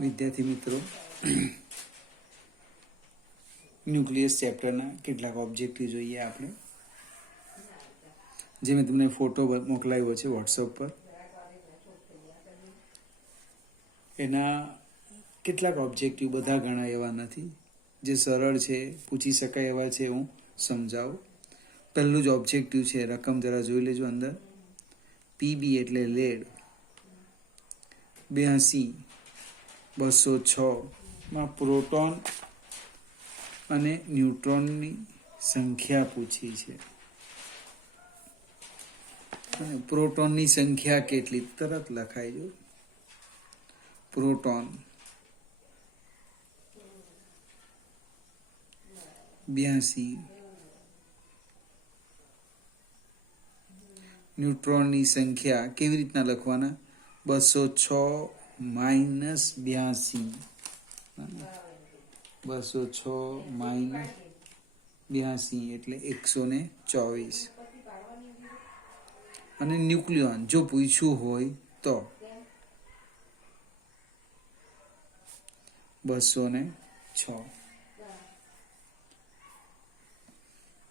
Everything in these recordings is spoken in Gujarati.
વિદ્યાર્થી મિત્રો, ન્યુક્લિયસ ચેપ્ટરના કેટલાક ઓબ્જેક્ટિવ જોઈએ આપણે. જે મેં તમને ફોટો મોકલાવ્યો છે વોટ્સઅપ પર. એના કેટલાક ઓબ્જેક્ટિવ, બધા ઘણા એવા નથી, જે સરળ છે, પૂછી શકાય એવા છે. હું સમજાવું. પહેલું જ ઓબ્જેક્ટિવ છે, રકમ જરા જોઈ લેજો અંદર. પીબી એટલે લેડ 82 માં પ્રોટોન અને ન્યુટ્રોનની સંખ્યા પૂછી છે. પ્રોટોનની સંખ્યા કેટલી તરત લખાઈ જો. પ્રોટોન 82, ન્યુટ્રોનની સંખ્યા કેવી રીતના લખવાના? 206 માઇનસ 82. 206 માઇનસ 82 એટલે 124. અને ન્યુક્લિયોન જો પૂછ્યું હોય તો 206.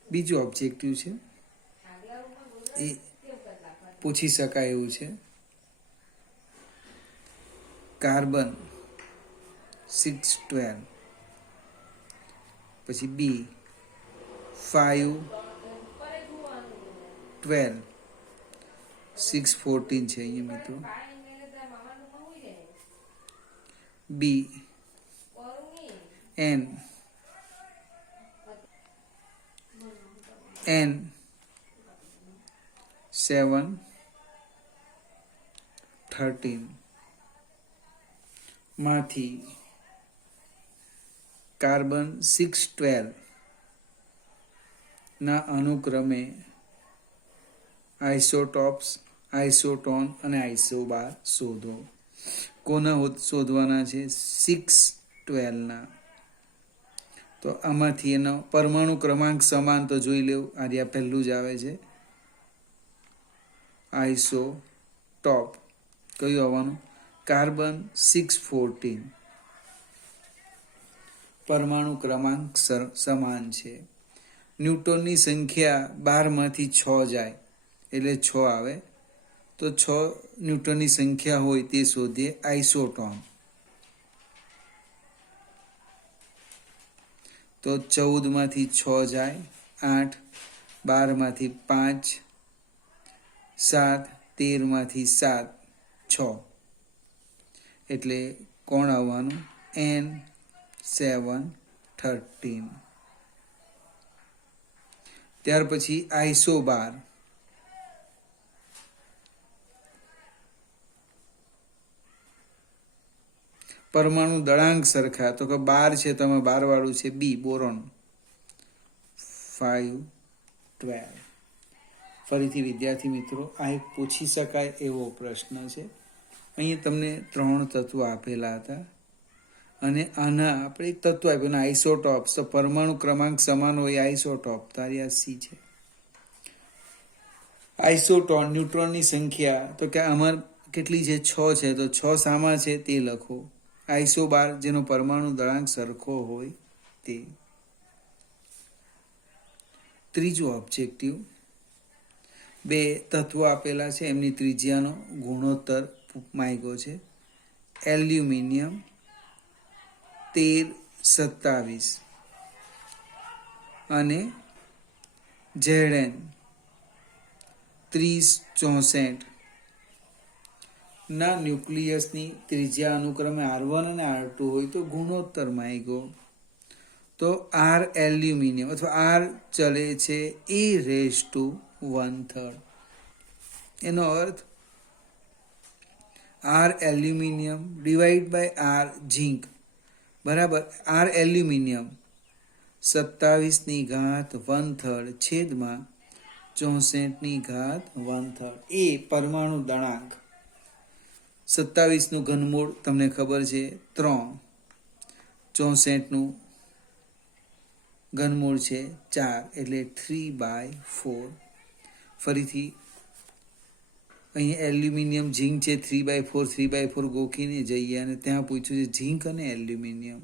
બીજું ઓબ્જેક્ટિવ છે, એ પૂછી શકાય એવું છે. કાર્બન 612, પછી બી 512, 614 છે અહીંયા મિત્રો. બી એન 713 માંથી કાર્બન 612 ના અનુક્રમે આઇસોટોપ્સ, આઇસોટોન અને આઇસોબાર શોધો. કોના શોધવાના છે? 612 ના. તો આમાંથી એનો પરમાણુ ક્રમાંક સમાન તો જોઈ લેવું. આ પહેલું જ આવે છે આઇસોટોપ. કયું આવવાનું? કાર્બન 614. પરમાણુ ક્રમાંક સમાન છે. ન્યુટ્રોનની સંખ્યા 12 માંથી 6 જાય એટલે 6 આવે. તો 6 ન્યુટ્રોનની સંખ્યા હોય તે શોધીએ. આઇસોટોન તો 14 માંથી 6 જાય 8, 12 માંથી 5, 7, 13 માંથી 7, 6 એટલે કોણ આવવાનું? N713. ત્યાર પછી આઇસોબાર. પરમાણુ દળાંક સરખા, તો કે 12 છે, તમે 12 વાળું છે બી, બોરોન 512. ફરીથી વિદ્યાર્થી મિત્રો, આ એક પૂછી શકાય એવો પ્રશ્ન છે. અહીંયા તમને 3 તત્વો આપેલા હતા અને આના આપણે એક તત્વ આપ્યું આઇસોટોપ્સ. તો પરમાણુ ક્રમાંક સમાન હોય આઇસોટોપ, તારી આ સી છે. આઇસોટોન, ન્યુટ્રોનની સંખ્યા તો કે અમાર કેટલી છે? 6 છે. તો 6 સામા છે તે લખો. આઇસોબાર જેનો પરમાણુ દળાંક સરખો હોય તે. ત્રીજું ઓબ્જેક્ટિવ, 2 તત્વો આપેલા છે, એમની ત્રિજ્યાનો ગુણોત્તર માંગ્યો છે. એલ્યુમિનિયમ 1327 અને ઝેડએન 3064 ના ન્યુક્લિયસની ત્રિજ્યા અનુક્રમે R1 અને R2 હોય તો ગુણોત્તર માંગ્યો. તો આર એલ્યુમિનિયમ અથવા આર ચલે છે e⁻⁻⁰. એનો અર્થ R aluminium divide by R zinc બરાબર આર એલ્યુમિનિયમ 27⁻⁰ છેદમાં 64⁻⁰. એ પરમાણુ દળાંક. 27 નું ઘનમૂળ તમને ખબર છે 3, 64 નું ઘનમૂળ છે 4 એટલે 3/4. ફરીથી અહીં એલ્યુમિનિયમ ઝીંક છે 3/4 3/4 ગોખીને જઈએ અને ત્યાં પૂછ્યું છે ઝીંક અને એલ્યુમિનિયમ,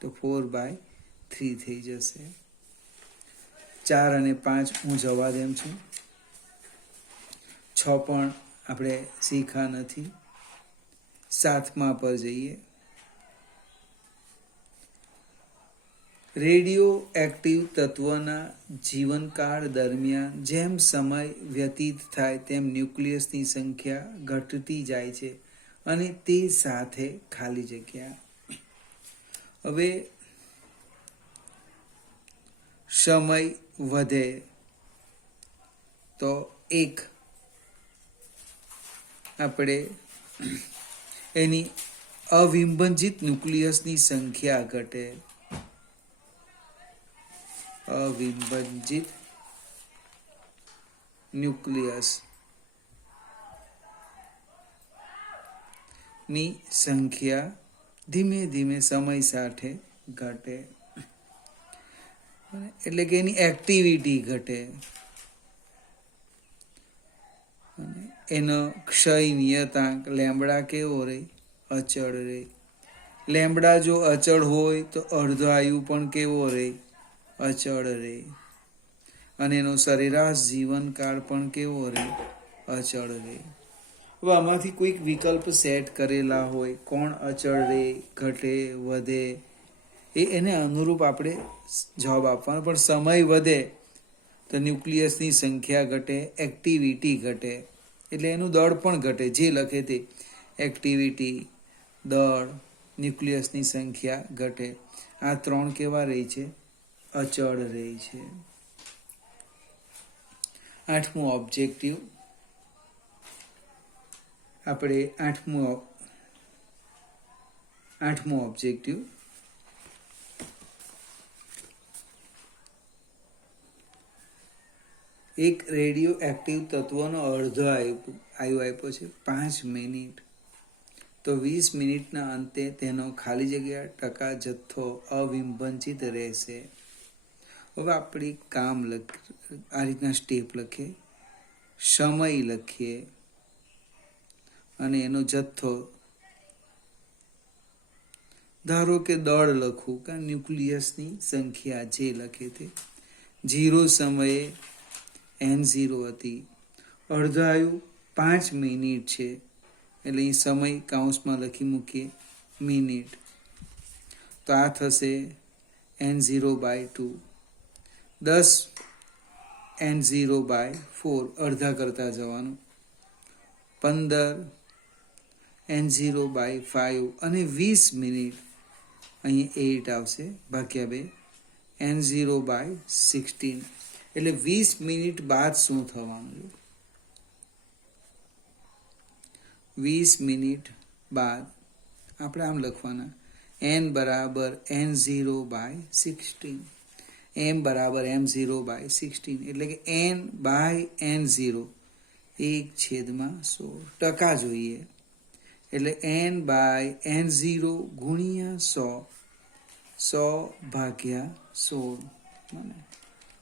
તો 4/3 થઈ જશે. 4 અને 5 હું જવા દેમ છું. 6 પણ આપણે શીખા નથી. 7મા પર જઈએ. રેડિયો એક્ટિવ તત્વના જીવનકાળ દરમિયાન જેમ સમય વ્યતીત થાય તેમ ન્યુક્લિયસની સંખ્યા ઘટતી જાય છે અને તે સાથે ખાલી જગ્યા. હવે સમય વધે તો આપણે એની અવિભાજિત ન્યુક્લિયસની સંખ્યા ઘટે. અવિભાજિત ન્યુક્લિયસ ની સંખ્યા ધીમે ધીમે સમય સાથે ઘટે, એટલે કે એની એક્ટિવિટી ઘટે. એનો ક્ષય નિયતાંક લેમ્બડા કેવો રહે? અચળ રહે. લેમ્બડા જો અચળ હોય તો અર્ધ આયુ પણ કેવો રહે? અચળ રહે. અને એનો સરેરાશ જીવનકાળ પણ કેવો રહે? અચળ રહે. હવે આમાંથી કોઈક વિકલ્પ સેટ કરેલા હોય, કોણ અચળ રહે, ઘટે, વધે, એને અનુરૂપ આપણે જવાબ આપવાનો. પણ સમય વધે તો ન્યુક્લિયસની સંખ્યા ઘટે, એક્ટિવિટી ઘટે, એટલે એનું દળ પણ ઘટે. જે લખે તે એક્ટિવિટી, દળ, ન્યુક્લિયસની સંખ્યા ઘટે. આ 3 કેવા રહી છે? અચળ રહી છે. 8મું ઓબ્જેક્ટિવ. આપણે 8મું ઓબ્જેક્ટિવ. એક રેડિયો એક્ટિવ તત્વનો અડધો આયુ આપ્યો છે 5 મિનિટ. તો 20 મિનિટના અંતે તેનો ખાલી જગ્યા ટકા જથ્થો અવિભાજિત રહેશે. હવે આપણે કામ આ રીતના સ્ટેપ લખીએ, સમય લખીએ અને એનો જથ્થો, ધારો કે દળ લખું કે ન્યુક્લિયસની સંખ્યા જે લખે તે 0 સમયે n0 હતી. અર્ધાયુ 5 મિનિટ છે, એટલે એ સમય કાઉન્સમાં લખી મૂકીએ મિનિટ. તો આ થશે n0/2. 10 n0/4 અડધા કરતા જવાનું. 15 n0/5 અને 20 મિનિટ અહીં 8 આવશે ભાગ્યા 2 n0/16. એટલે 20 મિનિટ બાદ શું થવાનું? 20 મિનિટ બાદ આપણે આમ લખવાના, n બરાબર n0/16, m બરાબર m0/16, એટલે કે n/n0 1/16. ટકા જોઈએ એટલે n/n0 ગુણ્યા 100, 100/16,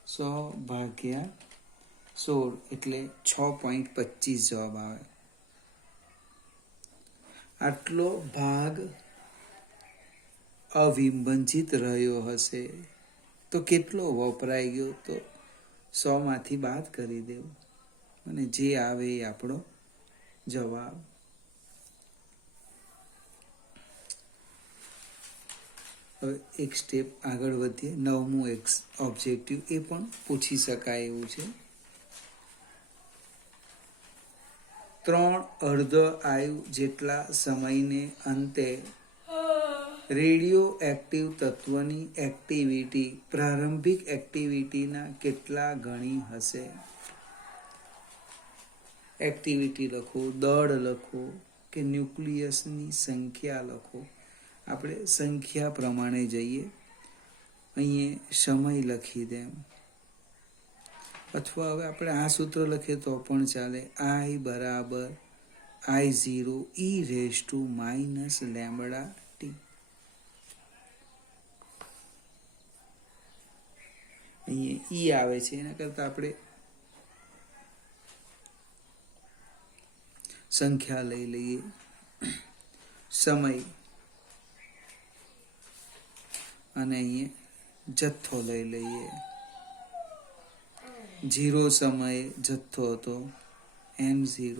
100/16 એટલે 6.25 જવાબ આવે. આટલો ભાગ અવિભાજિત રહ્યો હશે તો કેટલો વપરાઈ ગયો? તો 100માંથી બાદ કરી દેવું અને જે આવે એ આપણો જવાબ. હવે એક સ્ટેપ આગળ વધીએ. 9મું ઓબ્જેક્ટિવ, એ પણ પૂછી શકાય એવું છે. 3 અર્ધ આયુ જેટલા સમયને અંતે રેડિયો એક્ટિવ તત્વની એક્ટિવિટી પ્રારંભિક એક્ટિવિટીના કેટલા ગણી હશે? એક્ટિવિટી લખો, દળ લખો કે ન્યુક્લિયસની સંખ્યા લખો. આપણે સંખ્યા પ્રમાણે જઈએ. અહીંયા સમય લખી દેમ, અથવા હવે આપણે આ સૂત્ર લખીએ તો પણ ચાલે. I બરાબર I0 e raised to minus lambda t. અહીંયા ઈ આવે છે, એના કરતા આપણે સંખ્યા લઈ લઈએ. સમય અને અહીંયા જથ્થો લઈ લઈએ. 0 સમયે જથ્થો હતો n0.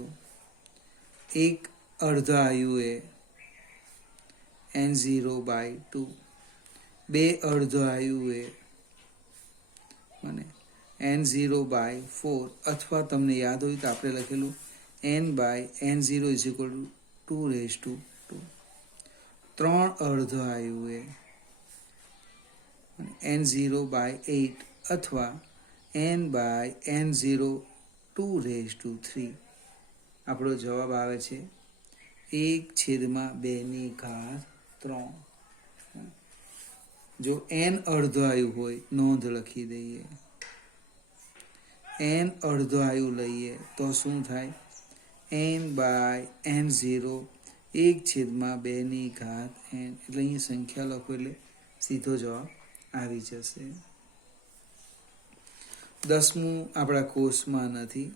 એક અર્ધ આયુએ n0/2. બે અર્ધ આયુએ અને n0/4, અથવા તમને યાદ હોય તો આપણે લખેલું n/n0 = 2/2. ત્રણ અર્ધ આયુએ n0/8 અથવા n/n0 2/3. આપણો જવાબ આવે છે 1/2/3. જો n અર્ધ આયુ હોય નોંધ લખી દઈએ. n અર્ધ આયુ લઈએ તો શું થાય? n/n0 1/2/n. એટલે અહીં સંખ્યા લખો એટલે સીધો જવાબ આવી જશે. 10મું આપણા કોર્સમાં નથી,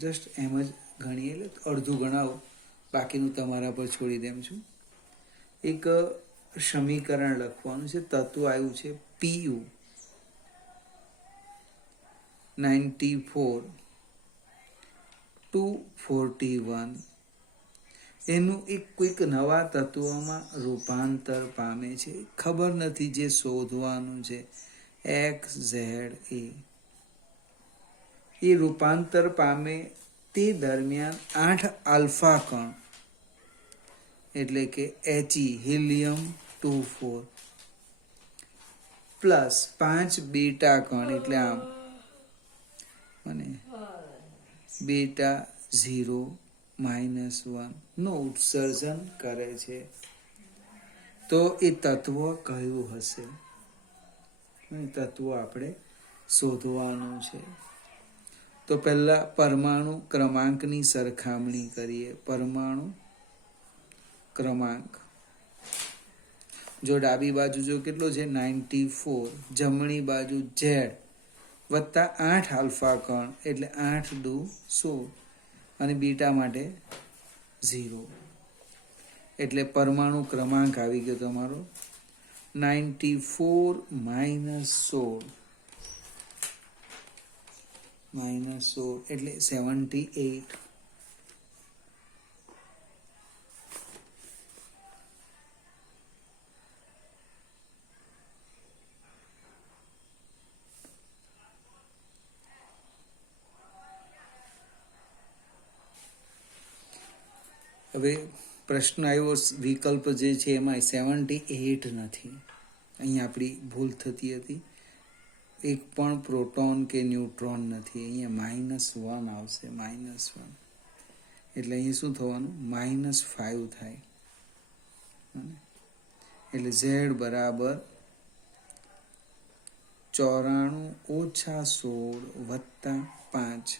જસ્ટ એમ જ ગણીએ, એટલે અડધું ગણાવો, બાકીનું તમારા પર છોડી દેમ છું. એક સમીકરણ લખવાનું છે. તત્વ આવ્યું છે PU 94 241. એનું એક કોઈક નવા તત્વમાં રૂપાંતર પામે છે. ખબર નથી, જે શોધવાનું છે XZA. એ રૂપાંતર પામે તે દરમિયાન 8 આલ્ફા કણ એટલે કે He હિલિયમ-24 પ્લસ 5 બીટા કણ એટલે આમ અને β0 -1 નો ઉત્સર્જન કરે છે. તો એ તત્વ કયું હશે? તત્વ આપણે શોધવાનું છે. તો પહેલા પરમાણુ ક્રમાંકની સરખામણી કરીએ. પરમાણુ ક્રમાંક જો ડાબી બાજુ જો કેટલો છે 94, જમણી બાજુ Z વત્તા 8 આલ્ફા કણ એટલે 8 દુ 16 અને બીટા માટે 0. એટલે પરમાણુ ક્રમાંક આવી ગયો તમારો 94 -16 એટલે 78. હવે પ્રશ્ન આવ્યો, વિકલ્પ જે છે એમાં 78 નથી. અહીંયા આપણી ભૂલ થતી હતી. એક પણ પ્રોટોન કે ન્યુટ્રોન નથી. અહીંયા -1 આવશે. -1 એટલે અહીં શું થવાનું? -5 થાય. એટલે Z બરાબર 94 ઓછા 16 વત્તા 5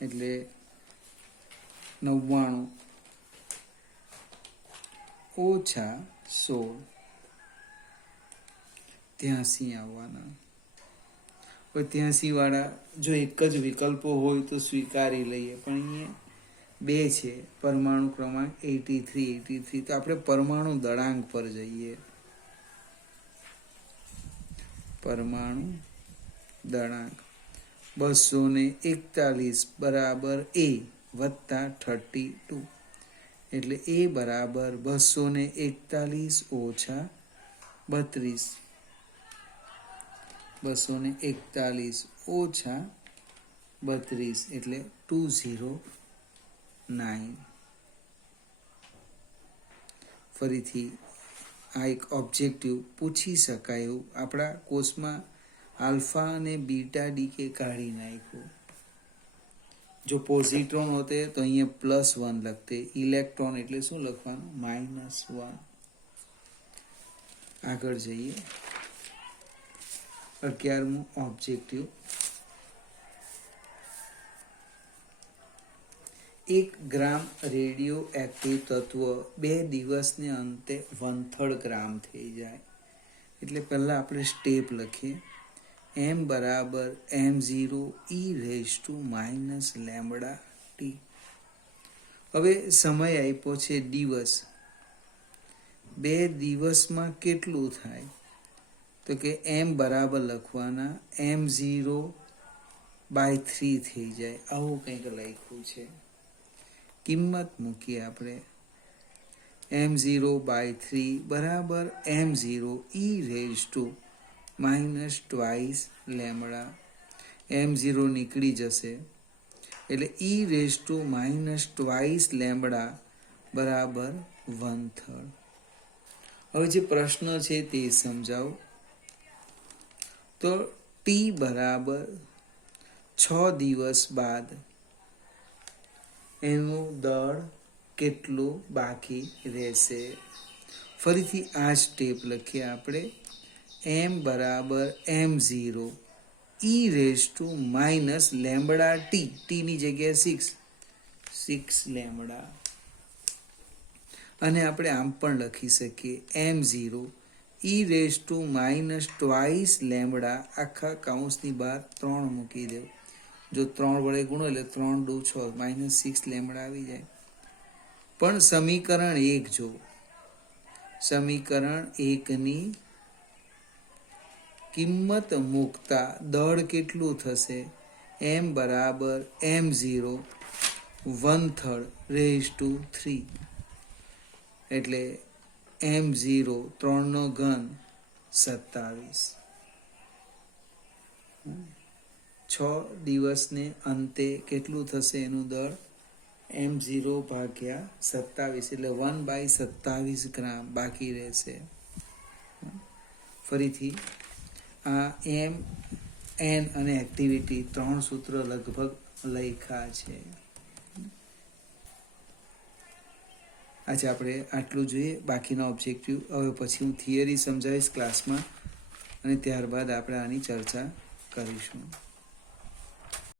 એટલે 99 ઓછા 16 83 આવવાના. 83 વાળા જો એક જ વિકલ્પો હોય તો સ્વીકારી લઈએ, પણ અહીંયા 2 છે. પરમાણુ ક્રમાંક 83. તો આપણે પરમાણુ દળાંક પર જઈએ. પરમાણુ દળાંક 241 બરાબર A વત્તા 32 એટલે A બરાબર 241 ઓછા 32. 241 ઓછા 32 એટલે 209. ફરીથી આ એક ઓબ્જેક્ટિવ પૂછી શકાય એવું. આપણા કોર્સમાં આલ્ફા અને બીટા ડીકે કાઢી નાખ્યું. જો પોઝિટ્રોન હોતે તો અહીંયા +1 લખતે. ઇલેક્ટ્રોન એટલે શું લખવાનું? -1. આગળ જઈએ. 11મું ઓબ્જેક્ટિવ. 1 ગ્રામ રેડિયો એક્ટિવ તત્વ 2 દિવસને અંતે 1/3 ગ્રામ થઈ જાય. એટલે પહેલા આપણે સ્ટેપ લખીએ. m બરાબર m0 e⁻ λT હવે સમય આપ્યો છે દિવસ, 2 દિવસમાં કેટલું થાય? તો કે m બરાબર લખવાના m0/3 થઈ જાય, આવું કંઈક લખ્યું છે. કિંમત મૂકીએ આપણે. m0/3 બરાબર m0 e⁻² લેમડા. m0 નીકળી જશે એટલે e⁻² લેમડા બરાબર 1/3. હવે જે પ્રશ્ન છે તે સમજાવો. તો t બરાબર 6 દિવસ બાદ એનું દળ કેટલું બાકી રહેશે? ફરીથી આ સ્ટેપ લખીએ આપણે. m બરાબર m0 e⁻² t ની જગ્યાએ 6 લેમડા. અને આપણે આમ પણ લખી શકીએ m0 e⁻² લેમડા આખા કૌંસની બહાર 3 મૂકી દેવું. જો 3 વડે ગુણો એટલે 3 દુ 6 -6 લેમડા આવી જાય. પણ સમીકરણ 1 જો, સમીકરણ 1ની કિંમત મૂકતા દળ કેટલું થશે? m બરાબર m0 1/3 એટલે m0 3 નો ઘન 27. 6 દિવસને અંતે કેટલું થશે એનું દળ? m0/27 એટલે 1/27 ગ્રામ બાકી રહેશે. ફરીથી આ m, n અને એક્ટિવિટી 3 સૂત્ર લગભગ લખ્યા છે. આજે આપણે આટલું જોઈએ. બાકીના ઓબ્જેક્ટિવ હવે પછી હું થિયરી સમજાવીશ ક્લાસમાં, અને ત્યારબાદ આપણે આની ચર્ચા કરીશું.